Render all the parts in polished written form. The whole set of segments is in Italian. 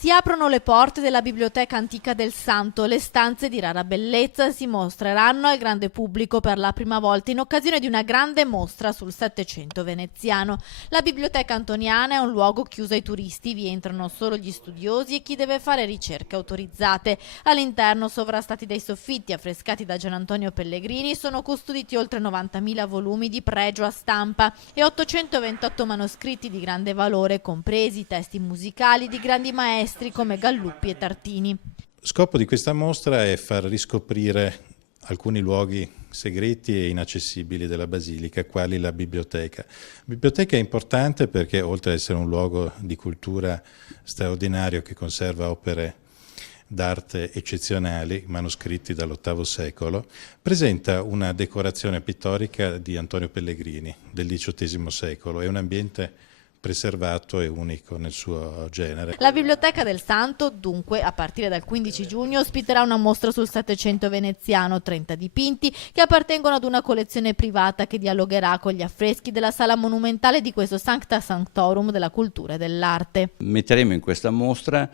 Si aprono le porte della Biblioteca Antica del Santo. Le stanze di rara bellezza si mostreranno al grande pubblico per la prima volta in occasione di una grande mostra sul Settecento veneziano. La Biblioteca Antoniana è un luogo chiuso ai turisti, vi entrano solo gli studiosi e chi deve fare ricerche autorizzate. All'interno, sovrastati dai soffitti affrescati da Gian Antonio Pellegrini, sono custoditi oltre 90.000 volumi di pregio a stampa e 828 manoscritti di grande valore, compresi testi musicali di grandi maestri come Galluppi e Tartini. Scopo di questa mostra è far riscoprire alcuni luoghi segreti e inaccessibili della Basilica, quali la biblioteca. La biblioteca è importante perché, oltre ad essere un luogo di cultura straordinario che conserva opere d'arte eccezionali, manoscritti dall'VIII secolo, presenta una decorazione pittorica di Antonio Pellegrini del XVIII secolo. È un ambiente preservato e unico nel suo genere. La Biblioteca del Santo, dunque, a partire dal 15 giugno ospiterà una mostra sul Settecento veneziano, 30 dipinti che appartengono ad una collezione privata che dialogherà con gli affreschi della sala monumentale di questo Sancta Sanctorum della cultura e dell'arte. Metteremo in questa mostra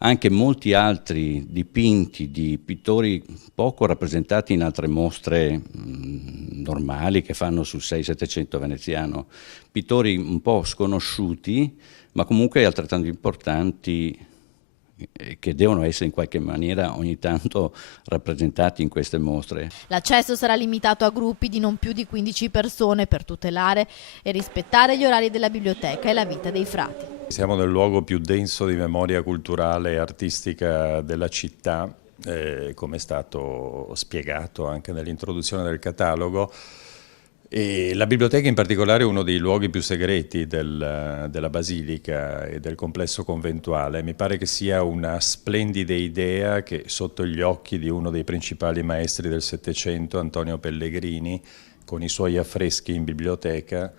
anche molti altri dipinti di pittori poco rappresentati in altre mostre normali che fanno sul 6-700 veneziano, pittori un po' sconosciuti ma comunque altrettanto importanti, che devono essere in qualche maniera ogni tanto rappresentati in queste mostre. L'accesso sarà limitato a gruppi di non più di 15 persone per tutelare e rispettare gli orari della biblioteca e la vita dei frati. Siamo nel luogo più denso di memoria culturale e artistica della città, come è stato spiegato anche nell'introduzione del catalogo. E la biblioteca in particolare è uno dei luoghi più segreti della Basilica e del complesso conventuale. Mi pare che sia una splendida idea che sotto gli occhi di uno dei principali maestri del Settecento, Antonio Pellegrini, con i suoi affreschi in biblioteca,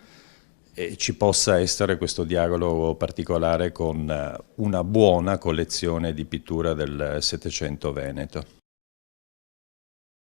ci possa essere questo dialogo particolare con una buona collezione di pittura del Settecento veneto.